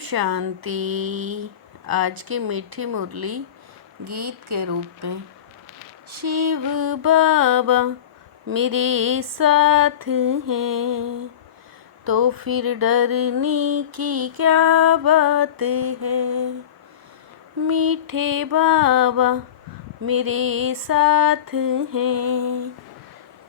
शांति। आज की मीठी मुरली गीत के रूप में। शिव बाबा मेरे साथ हैं तो फिर डरने की क्या बात है। मीठे बाबा मेरे साथ हैं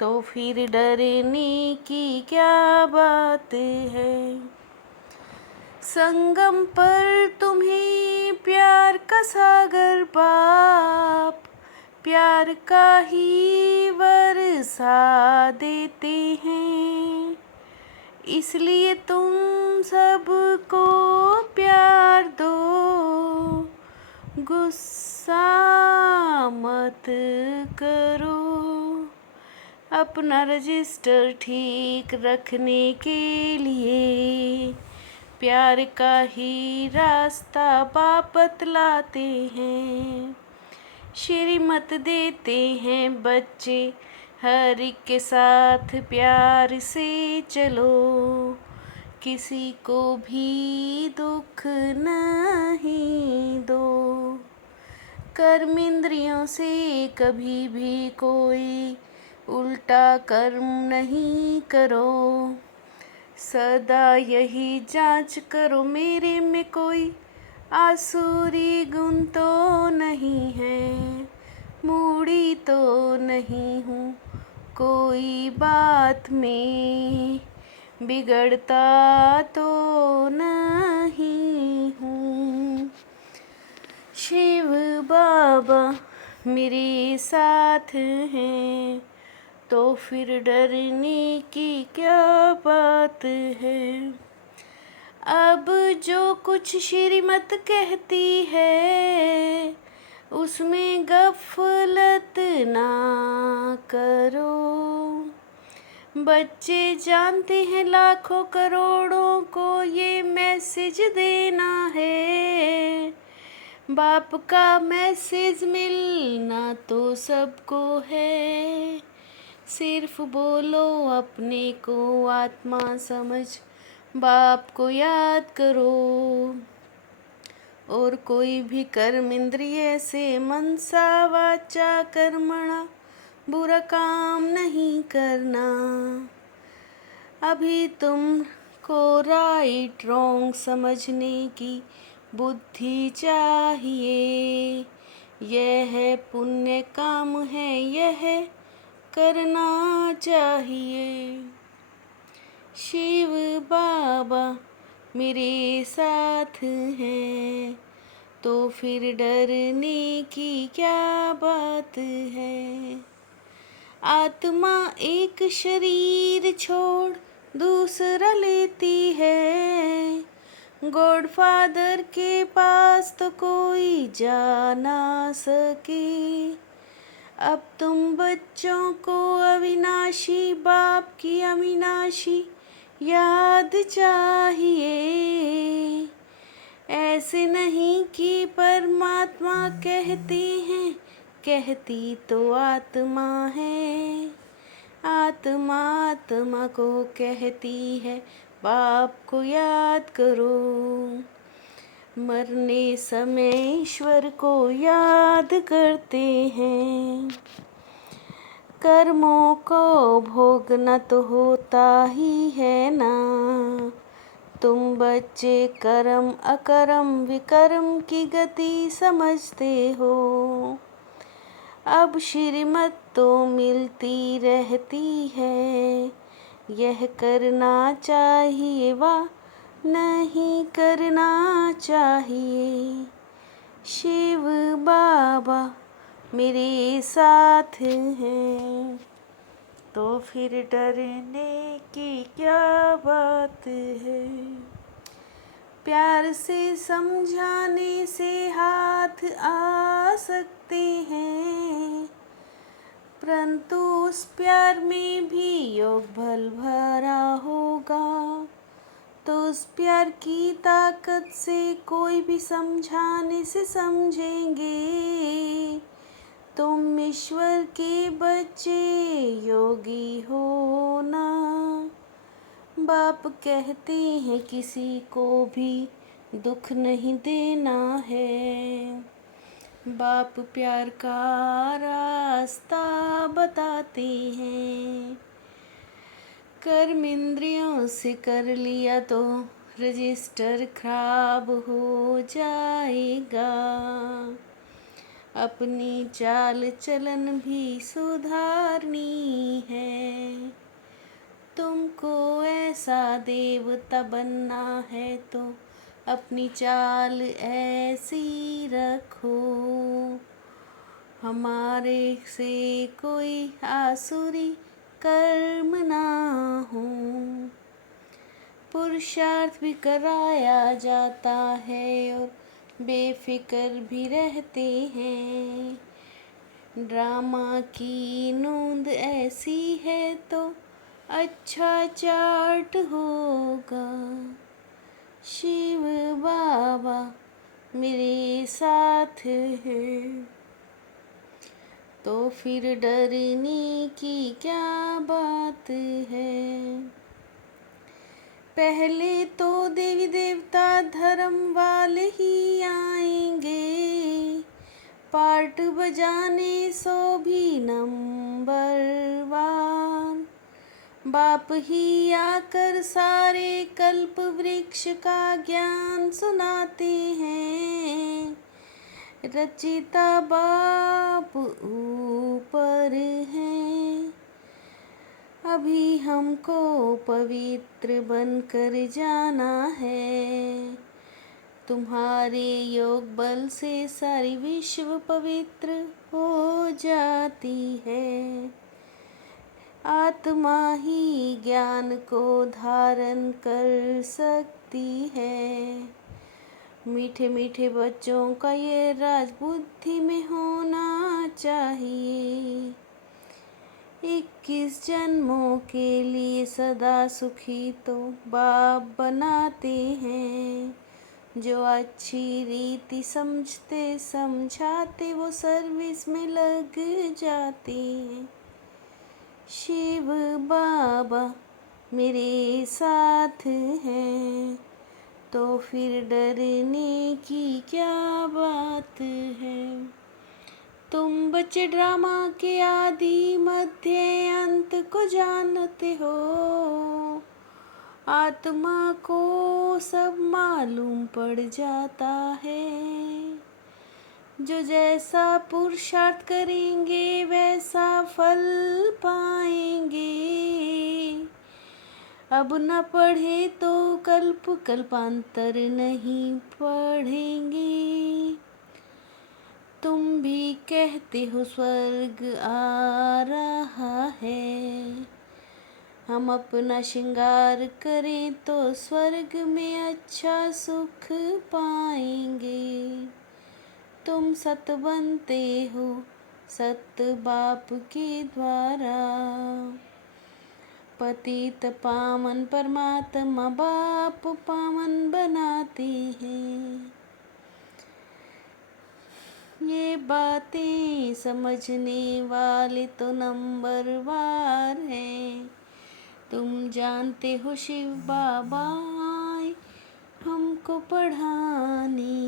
तो फिर डरने की क्या बात है। संगम पर तुम्हें प्यार का सागर बाप प्यार का ही वर्षा देते हैं, इसलिए तुम सबको प्यार दो, गुस्सा मत करो। अपना रजिस्टर ठीक रखने के लिए प्यार का ही रास्ता बाप बतलाते हैं। श्रीमत देते हैं बच्चे हर एक के साथ प्यार से चलो, किसी को भी दुख नहीं दो। कर्म इंद्रियों से कभी भी कोई उल्टा कर्म नहीं करो। सदा यही जांच करो मेरे में कोई आसुरी गुण तो नहीं है, मूड़ी तो नहीं हूँ कोई बात में, बिगड़ता तो नहीं हूँ। शिव बाबा मेरे साथ हैं तो फिर डरने की क्या बात है। अब जो कुछ श्रीमत कहती है उसमें गफलत ना करो। बच्चे जानते हैं लाखों करोड़ों को ये मैसेज देना है। बाप का मैसेज मिलना तो सबको है, सिर्फ बोलो अपने को आत्मा समझ बाप को याद करो। और कोई भी कर्म इंद्रिय से मनसा वाचा कर्मणा बुरा काम नहीं करना। अभी तुमको राइट रॉन्ग समझने की बुद्धि चाहिए। यह पुण्य काम है, यह करना चाहिए। शिव बाबा मेरे साथ हैं तो फिर डरने की क्या बात है। आत्मा एक शरीर छोड़ दूसरा लेती है, गॉडफादर के पास तो कोई जा ना सके। अब तुम बच्चों को अविनाशी बाप की अविनाशी याद चाहिए। ऐसे नहीं कि परमात्मा कहते हैं, कहती तो आत्मा है। आत्मा आत्मा को कहती है बाप को याद करो। मरने समय ईश्वर को याद करते हैं। कर्मों को भोगना तो होता ही है ना। तुम बच्चे कर्म अकर्म विकर्म की गति समझते हो। अब श्रीमत तो मिलती रहती है, यह करना चाहिए वा नहीं करना चाहिए। शिव बाबा मेरे साथ हैं तो फिर डरने की क्या बात है। प्यार से समझाने से हाथ आ सकते हैं, परंतु उस प्यार में भी योग भल भरा होगा। तो उस प्यार की ताकत से कोई भी समझाने से समझेंगे। तुम ईश्वर के बच्चे योगी हो ना। बाप कहते हैं किसी को भी दुख नहीं देना है। बाप प्यार का रास्ता बताते हैं। कर्म इंद्रियों से कर लिया तो रजिस्टर खराब हो जाएगा। अपनी चाल चलन भी सुधारनी है। तुमको ऐसा देवता बनना है तो अपनी चाल ऐसी रखो। हमारे से कोई आसुरी कर्म ना हो। पुरुषार्थ भी कराया जाता है और बेफिक्र भी रहते हैं। ड्रामा की नोंद ऐसी है तो अच्छा चार्ट होगा। शिव बाबा मेरे साथ है तो फिर डरने की क्या बात है। पहले तो देवी देवता धर्म वाले ही आएंगे। पार्ट बजाने 100 भी नंबर 1। बाप ही आकर सारे कल्प वृक्ष का ज्ञान सुनाते हैं। रचिता बाप ऊपर हैं। अभी हमको पवित्र बनकर जाना है। तुम्हारे योग बल से सारी विश्व पवित्र हो जाती है। आत्मा ही ज्ञान को धारण कर सकती है। मीठे मीठे बच्चों का ये राज बुद्धि में होना चाहिए। 21 जन्मों के लिए सदा सुखी तो बाप बनाते हैं। जो अच्छी रीति समझते समझाते वो सर्विस में लग जाते हैं। शिव बाबा मेरे साथ हैं तो फिर डरने की क्या बात है। तुम बच्चे ड्रामा के आदि मध्य अंत को जानते हो। आत्मा को सब मालूम पड़ जाता है। जो जैसा पुरुषार्थ करेंगे वैसा फल पाएंगे। अब न पढ़े तो कल्प कल्पांतर नहीं पढ़ेंगे। तुम भी कहते हो स्वर्ग आ रहा है। हम अपना श्रृंगार करें तो स्वर्ग में अच्छा सुख पाएंगे। तुम सत बनते हो सत बाप के द्वारा। पतित पावन परमात्मा बाप पावन बनाते हैं। ये बातें समझने वाले तो नंबरवार हैं। तुम जानते हो शिव बाबा आए हमको पढ़ाने।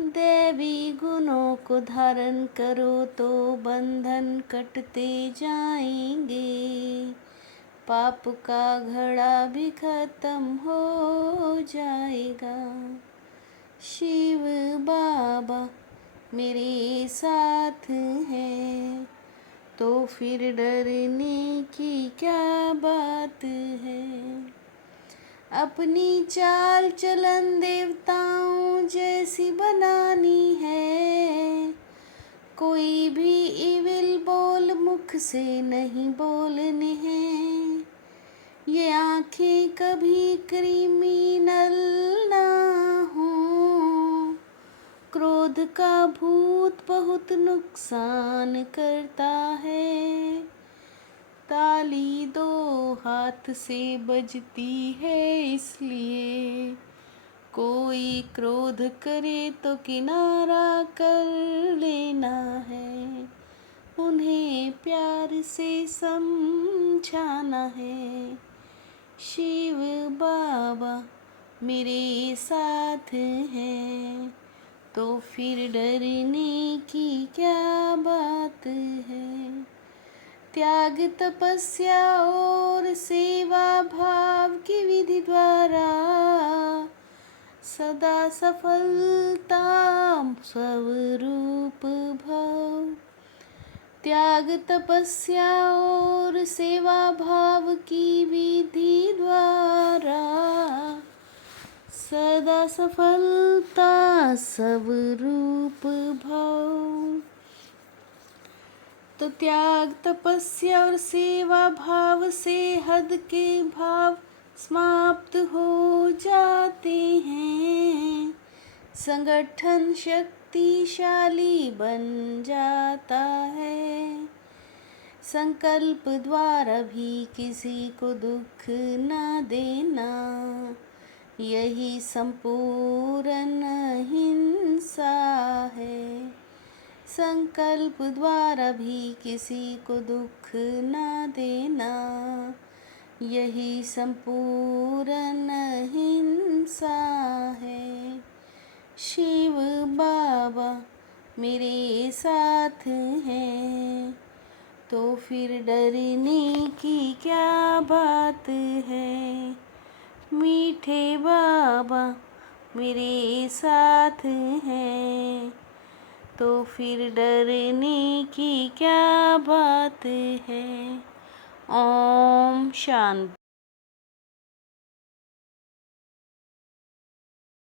दैवी गुणों को धारण करो तो बंधन कटते जाएंगे। पाप का घड़ा भी खत्म हो जाएगा। शिव बाबा मेरे साथ हैं तो फिर डरने की क्या बात है। अपनी चाल चलन देवताओं जैसी बनानी है। कोई भी इविल बोल मुख से नहीं बोलने हैं। ये आँखें कभी क्रिमिनल ना हो। क्रोध का भूत बहुत नुकसान करता है। ताली 2 हाथ से बजती है इसलिए कोई क्रोध करे तो किनारा कर लेना है। उन्हें प्यार से समझाना है। शिव बाबा मेरे साथ हैं, तो फिर डरने की क्या बात है। त्याग तपस्या और सेवा भाव की विधि द्वारा सदा सफलता स्वरूप भव। त्याग तपस्या और सेवा भाव की विधि द्वारा सदा सफलता स्वरूप भव। तो त्याग तपस्या और सेवा भाव से हद के भाव समाप्त हो जाते हैं। संगठन शक्तिशाली बन जाता है। संकल्प द्वारा भी किसी को दुख न देना, यही संपूर्ण अहिंसा है। संकल्प द्वारा भी किसी को दुख न देना, यही संपूर्ण अहिंसा है। शिव बाबा मेरे साथ हैं, तो फिर डरने की क्या बात है। मीठे बाबा मेरे साथ हैं, तो फिर डरने की क्या बात है। ओम शांति।